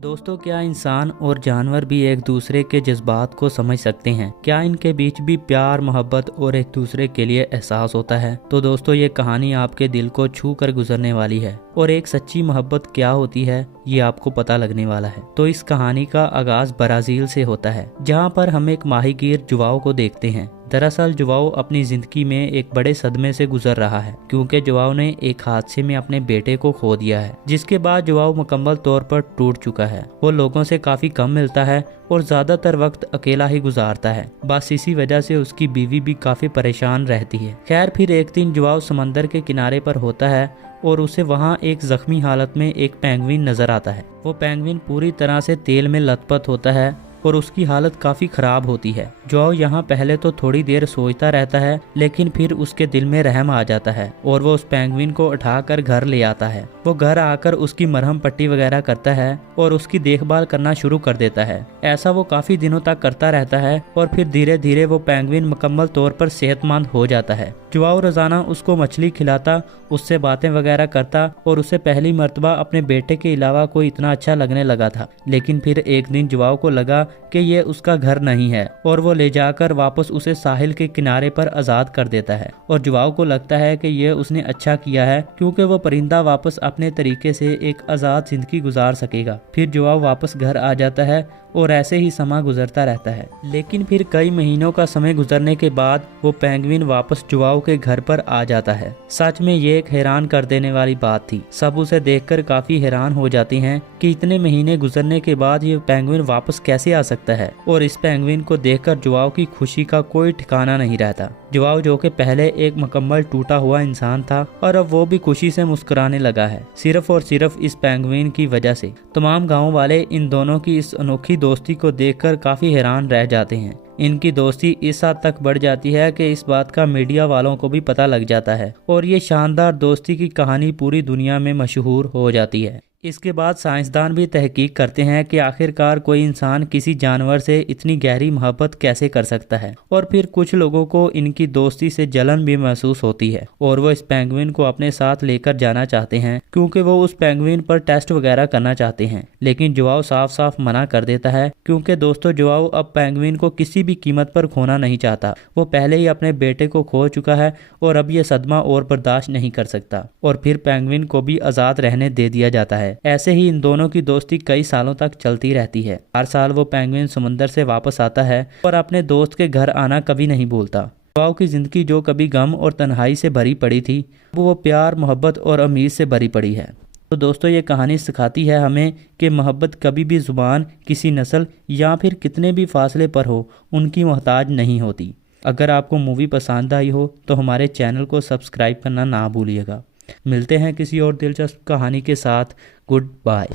दोस्तों, क्या इंसान और जानवर भी एक दूसरे के जज्बात को समझ सकते हैं? क्या इनके बीच भी प्यार, मोहब्बत और एक दूसरे के लिए एहसास होता है? तो दोस्तों, ये कहानी आपके दिल को छू कर गुजरने वाली है और एक सच्ची मोहब्बत क्या होती है ये आपको पता लगने वाला है। तो इस कहानी का आगाज ब्राजील से होता है, जहाँ पर हम एक माहीगीर जुआओ को देखते हैं। दरअसल जुआओ अपनी जिंदगी में एक बड़े सदमे से गुजर रहा है, क्योंकि जुआओ ने एक हादसे में अपने बेटे को खो दिया है, जिसके बाद जुआओ मुकम्मल तौर पर टूट चुका है। वो लोगों से काफी कम मिलता है और ज्यादातर वक्त अकेला ही गुजारता है। बस इसी वजह से उसकी बीवी भी काफी परेशान रहती है। खैर, फिर एक दिन जुआओ समंदर के किनारे पर होता है और उसे वहाँ एक जख्मी हालत में एक पेंगुइन नजर आता है। वो पेंगुइन पूरी तरह से तेल में लथपथ होता है और उसकी हालत काफी खराब होती है। जुआओ यहाँ पहले तो थोड़ी देर सोचता रहता है, लेकिन फिर उसके दिल में रहम आ जाता है और वो उस पेंगुइन को उठाकर घर ले आता है। वो घर आकर उसकी मरहम पट्टी वगैरह करता है और उसकी देखभाल करना शुरू कर देता है। ऐसा वो काफी दिनों तक करता रहता है और फिर धीरे धीरे वो पेंगुइन मुकम्मल तौर पर सेहतमंद हो जाता है। जुआओ रोजाना उसको मछली खिलाता, उससे बातें वगैरह करता और उसे पहली मर्तबा अपने बेटे के अलावा कोई इतना अच्छा लगने लगा था। लेकिन फिर एक दिन जुआओ को लगा कि ये उसका घर नहीं है और वो ले जाकर वापस उसे साहिल के किनारे पर आजाद कर देता है। और जुआओ को लगता है कि ये उसने अच्छा किया है, क्योंकि वो परिंदा वापस अपने तरीके से एक आजाद जिंदगी गुजार सकेगा। फिर जुआओ वापस घर आ जाता है और ऐसे ही समय गुजरता रहता है। लेकिन फिर कई महीनों का समय गुजरने के बाद वो पेंगुइन वापस जुआओ के घर पर आ जाता है। सच में ये एक हैरान कर देने वाली बात थी। सब उसे देखकर काफी हैरान हो जाते हैं कि इतने महीने गुजरने के बाद ये पेंगुइन वापस कैसे आ सकता है। और इस पेंगुइन को देखकर जुआओ की खुशी का कोई ठिकाना नहीं रहता। जुआओ, जो कि पहले एक मुकम्मल टूटा हुआ इंसान था, और अब वो भी खुशी से मुस्कुराने लगा है, सिर्फ और सिर्फ इस पेंगुइन की वजह से। तमाम गाँव वाले इन दोनों की इस अनोखी दोस्ती को देखकर काफी हैरान रह जाते हैं। इनकी दोस्ती इस हद तक बढ़ जाती है कि इस बात का मीडिया वालों को भी पता लग जाता है और ये शानदार दोस्ती की कहानी पूरी दुनिया में मशहूर हो जाती है। इसके बाद साइंसदान भी तहकीक करते हैं कि आखिरकार कोई इंसान किसी जानवर से इतनी गहरी मोहब्बत कैसे कर सकता है। और फिर कुछ लोगों को इनकी दोस्ती से जलन भी महसूस होती है और वो इस पेंगुइन को अपने साथ लेकर जाना चाहते हैं, क्योंकि वो उस पेंगुइन पर टेस्ट वगैरह करना चाहते हैं। लेकिन जुआओ साफ साफ मना कर देता है, क्योंकि दोस्तों, जुआओ अब पेंगुइन को किसी भी कीमत पर खोना नहीं चाहता। वो पहले ही अपने बेटे को खो चुका है और अब ये सदमा और बर्दाश्त नहीं कर सकता। और फिर पेंगुइन को भी आजाद रहने दे दिया जाता है। ऐसे ही इन दोनों की दोस्ती कई सालों तक चलती रहती है। हर साल वो पेंगुइन समुंदर से वापस आता है और अपने दोस्त के घर आना कभी नहीं भूलता। जुआओ की जिंदगी, जो कभी गम और तन्हाई से भरी पड़ी थी, वो प्यार, मोहब्बत और उम्मीद से भरी पड़ी है। तो दोस्तों, ये कहानी सिखाती है हमें कि मोहब्बत कभी भी जुबान, किसी नस्ल या फिर कितने भी फासले पर हो, उनकी मोहताज नहीं होती। अगर आपको मूवी पसंद आई हो तो हमारे चैनल को सब्सक्राइब करना ना भूलिएगा। मिलते हैं किसी और दिलचस्प कहानी के साथ। Good bye.